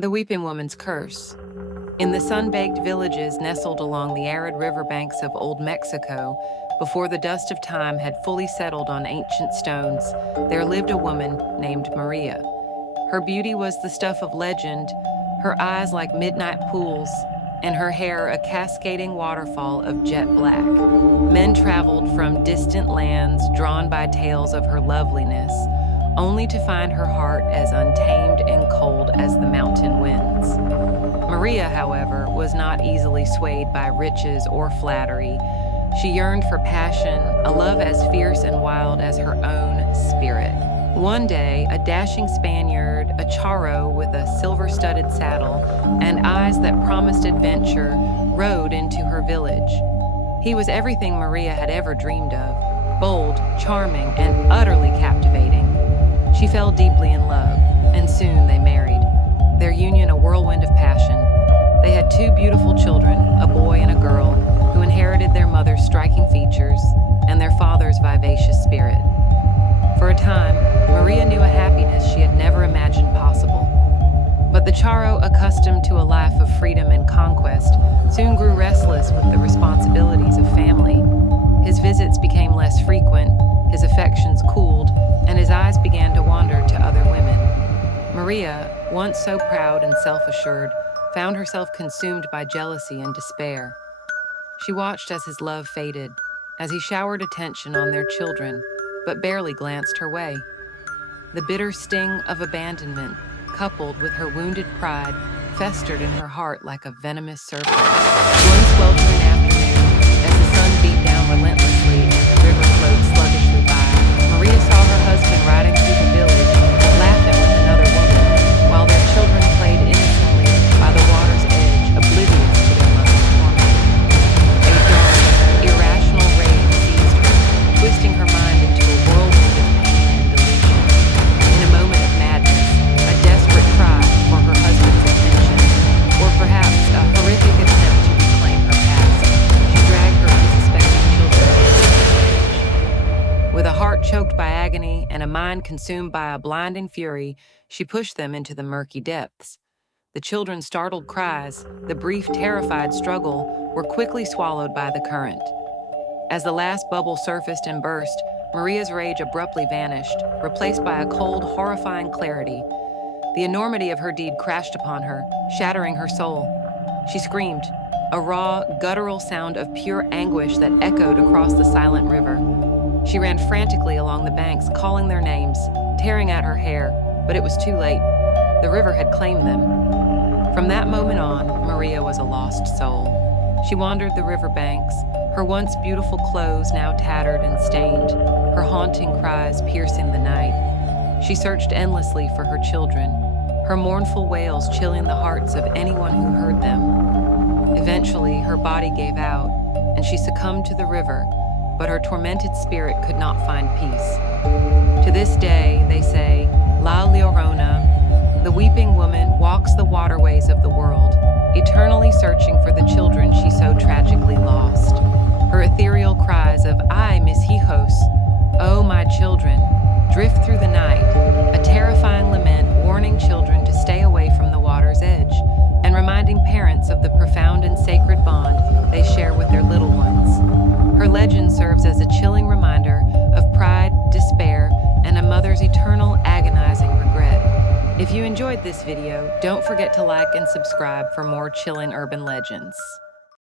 The Weeping Woman's Curse. In the sun-baked villages nestled along the arid riverbanks of Old Mexico, before the dust of time had fully settled on ancient stones, there lived a woman named Maria. Her beauty was the stuff of legend, her eyes like midnight pools, and her hair a cascading waterfall of jet black. Men traveled from distant lands drawn by tales of her loveliness, only to find her heart as untamed and cold as the mountain winds. Maria, however, was not easily swayed by riches or flattery. She yearned for passion, a love as fierce and wild as her own spirit. One day, a dashing Spaniard, a charro with a silver-studded saddle and eyes that promised adventure, rode into her village. He was everything Maria had ever dreamed of, bold, charming, and utterly captivating. She fell deeply in love, and soon they married. Their union a whirlwind of passion. They had two beautiful children, a boy and a girl, who inherited their mother's striking features and their father's vivacious spirit. For a time, Maria knew a happiness she had never imagined possible. But the charro, accustomed to a life of freedom and conquest, soon grew restless with the responsibilities of family. His visits became less frequent, his affections cooled, and his eyes began to wander to other women. Maria, once so proud and self-assured, found herself consumed by jealousy and despair. She watched as his love faded, as he showered attention on their children, but barely glanced her way. The bitter sting of abandonment, coupled with her wounded pride, festered in her heart like a venomous serpent. One sweltering afternoon, as the sun beat down relentlessly and the river flowed sluggishly by, Maria saw her husband riding through the village, laughing with another woman, while their children played innocently by the water's edge, oblivious to their mother's torment. A dark, irrational rage seized her, twisting her mind into a whirlwind of pain and delusion. In a moment of madness, a desperate cry for her husband's attention, or perhaps a horrific attempt to reclaim her past, she dragged her unsuspecting children into the village. With a heart choked by agony and a mind consumed by a blinding fury, she pushed them into the murky depths. The children's startled cries, the brief, terrified struggle, were quickly swallowed by the current. As the last bubble surfaced and burst, Maria's rage abruptly vanished, replaced by a cold, horrifying clarity. The enormity of her deed crashed upon her, shattering her soul. She screamed, a raw, guttural sound of pure anguish that echoed across the silent river. She ran frantically along the banks, calling their names, tearing at her hair, but it was too late. The river had claimed them. From that moment on, Maria was a lost soul. She wandered the riverbanks, her once beautiful clothes now tattered and stained, her haunting cries piercing the night. She searched endlessly for her children, her mournful wails chilling the hearts of anyone who heard them. Eventually, her body gave out, and she succumbed to the river, but her tormented spirit could not find peace. To this day, they say, La Llorona, the weeping woman, walks the waterways of the world, eternally searching for the children she so tragically lost. Her ethereal cries of, Ay, mis hijos, oh, my children, drift through the night, a terrifying lament warning children to stay away from the water's edge, and reminding parents of the profound and sacred bond they share with their little ones. Her legend serves as a chilling reminder of pride, despair, and a mother's eternal, agonizing regret. If you enjoyed this video, don't forget to like and subscribe for more chilling urban legends.